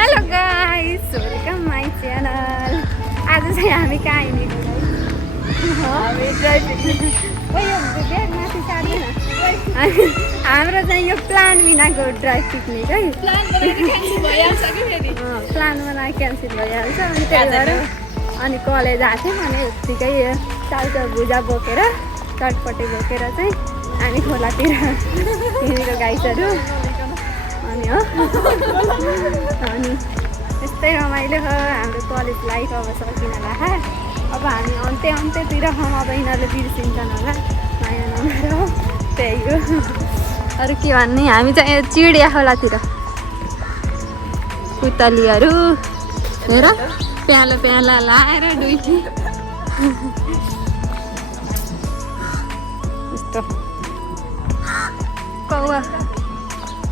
Hello guys, welcome my channel. आज चाहिँ हामी कहाँ हिँडेको हाम्रो चाहिँ यो प्लान बिनाको ड्राइभ पिकनिक है। प्लान बनाएर क्यान्सल भइहाल्छ। अनि त्यही भएर अनि कलेज आएको थियौँ। अनि यत्तिकै चाउचाउ भुजा बोकेर चटपटे बोकेर चाहिँ हामी खोलातिर हिँडेको गाइसहरू। अनि हो अनि यस्तै रमाइलो हो हाम्रो कलेज लाइफ। अब सकिन लाग्यो। अब हामी अन्त्यतिर छौँ। अब यिनीहरूले बिर्सिन्छन् होला माया नम्बर हो, त्यही हो। अरू के भन्ने, हामी चाहिँ चिडिया खोलातिर पुतलीहरू हेर प्यालो प्याला लाएर डुइटी यस्तो कौवा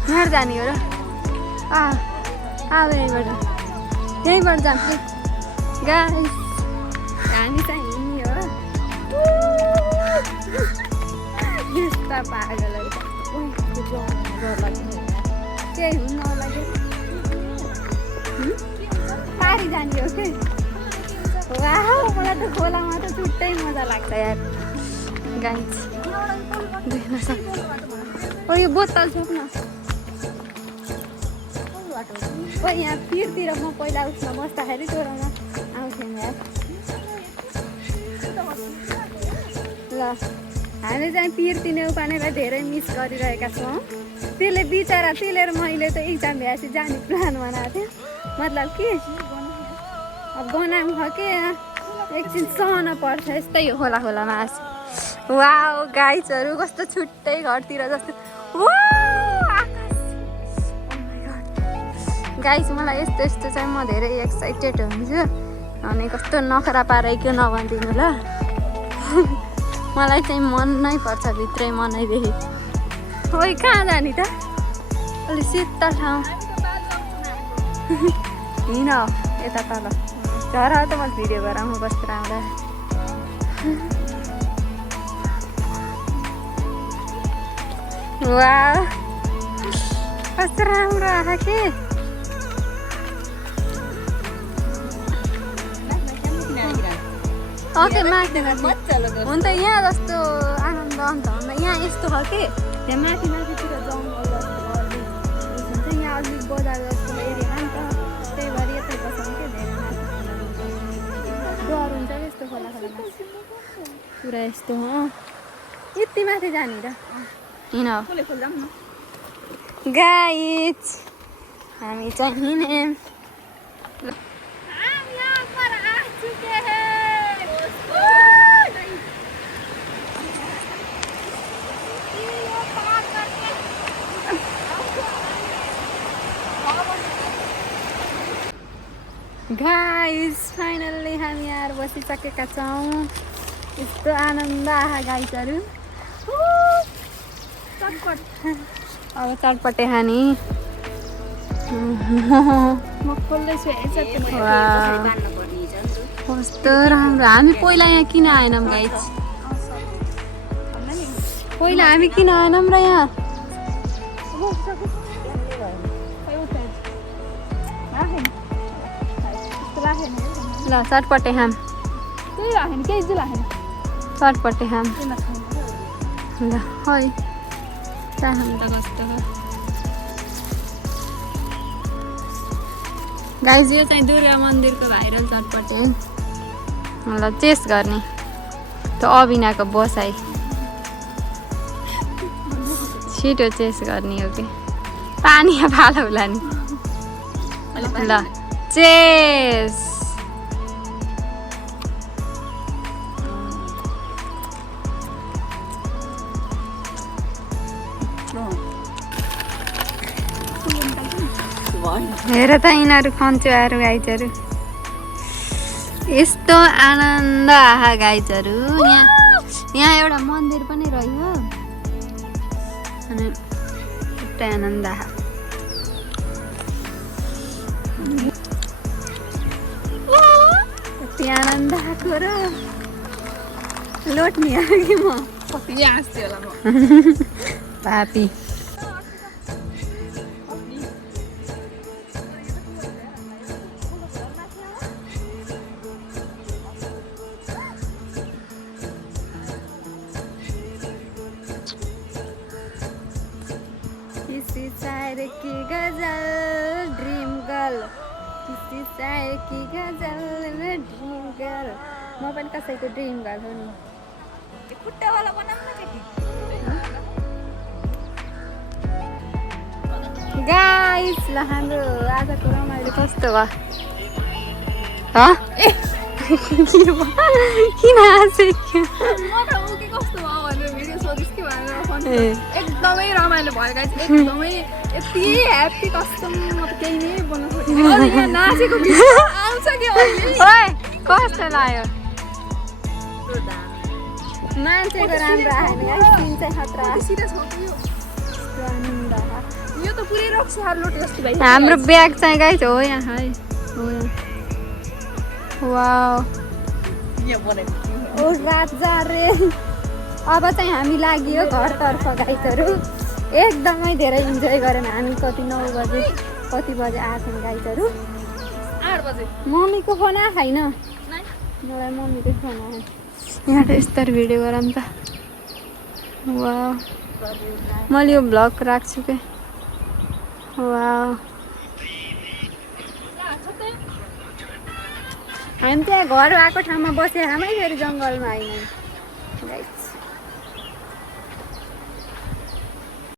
यहाँ जाने हो र। यहीँबाट जान्छु गाइस। हामी चाहिँ हिँड्ने हो। यस्ता पागलहरू केही हुन्न लाग्यो। पारी जाने हो कि मलाई त खोलामा त छुट्टै मजा लाग्छ यार गाइस। देख्न सक्छ। ओ यो बोतल छोप्न। ओ यहाँ पिरतिर म पहिला उसमा बस्दाखेरि चोराउन आउँथेँ यार। ल हामी चाहिँ पिरती नेउपानेलाई धेरै मिस गरिरहेका छौँ। त्यसले बिचरा त्यसले र मैले त इक्जाम भ्याएपछि जाने प्लान बनाएको थिएँ। मतलब कि अब बनाऊँ ख के एकछिन सहन पर्छ। यस्तै हो खोला खोलामा आस। वाओ गाइसहरू कस्तो छुट्टै घरतिर जस्तो। गाइस मलाई यस्तो यस्तो चाहिँ म धेरै एक्साइटेड हुन्छु। अनि कस्तो नखरा पारेको नभनिदिनु ल। मलाई चाहिँ मन नै पर्छ भित्रै मनैदेखि। ओइ कहाँ जाने त? अलि शीतल ठाउँ हिँड यता तल झरा त म भिडियो गराउँ कस्तो राम्रो। वाह कस्तो राम्रो आएको कि। ओके माथि हुन त यहाँ जस्तो आनन्द अन्त हुन्न। यहाँ यस्तो छ कि त्यहाँ माथि माथितिर जङ्गल जस्तो हुन्छ। यहाँ अलिक बजार जस्तो एरिया नि त, त्यही भएर यतै बसाउँ क्या धेरै डर हुन्छ यस्तो खोला खोलामा पुरा यस्तो। यति माथि जाने र हिँड गाइस। हामी चाहिँ हिँड्यौँ। गाइस फाइनल्ली हामी यहाँ बसिसकेका छौँ। यस्तो आनन्द आहा गाइसहरू। अब चटपटे खाने कस्तो राम्रो। हामी पहिला यहाँ किन आएनौँ गाइस? पहिला हामी किन आएनौँ र यहाँ? ल चटपटे खाम। चटपटे खाम ल है गाइस। यो चाहिँ दुर्गा मन्दिरको भाइरल चटपटे ल चेस गर्ने त अबिनाको बसाइ छिटो चेस गर्ने हो कि पानी फालो होला नि। ल चेस हेर त यिनीहरू खन्चुहरू गाइजहरू। यस्तो आनन्द आहा गाइजहरू। यहाँ एउटा मन्दिर पनि रह्यो। अनि एउटा आनन्द आहा। कति आनन्द आएको र लोट्ने हो कि म पापी। की गजल ड्रिम गर्ल किसी साए की गजल ड्रिम गर्ल म पनि कसैको ड्रिम गर्ल हो नि खुट्टावाला बनाऊ न केटी गाइस ल हाम्रो आजको रमाइलो कस्तो भयो किन हाँसेको म त ऊ के कस्तो भयो भनेर भिडियो सोधिस् कि भनेर एकदमै रमाइलो भयो गाइस एकदमै यति ह्याप्पी कस्तो म त केही नै बोल्न खोजेको अनि यहाँ नाचेको भिडियो आउँछ कि अहिले ओए कस्तो लाग्यो मान्छेको राम्रो आएन गाइस तिन चाहिँ खतरा सिरियस हो यो त पुरै रक्सी हार लोटे जस्तो भाइ हाम्रो ब्याग चाहिँ गाइस हो यहाँ है हो यहाँ वाउ यहाँ बनाएको ओ राजा रे अब चाहिँ हामी लाग्यो घरतर्फ गाइसहरू एकदमै धेरै इन्जोय गऱ्यौँ हामी कति 9 बजे कति बजे आएको गाइसहरू 8 बजे मम्मीको फोन आएको छैन मलाई मम्मीको फोन आयो यहाँ त यस्तो भिडियो गरौँ त वाउ मैले यो भ्लग राख्छु के वाउ हामी त्यहाँ घर आएको ठाउँमा बसेर हामी फेरि जङ्गलमा आयौँ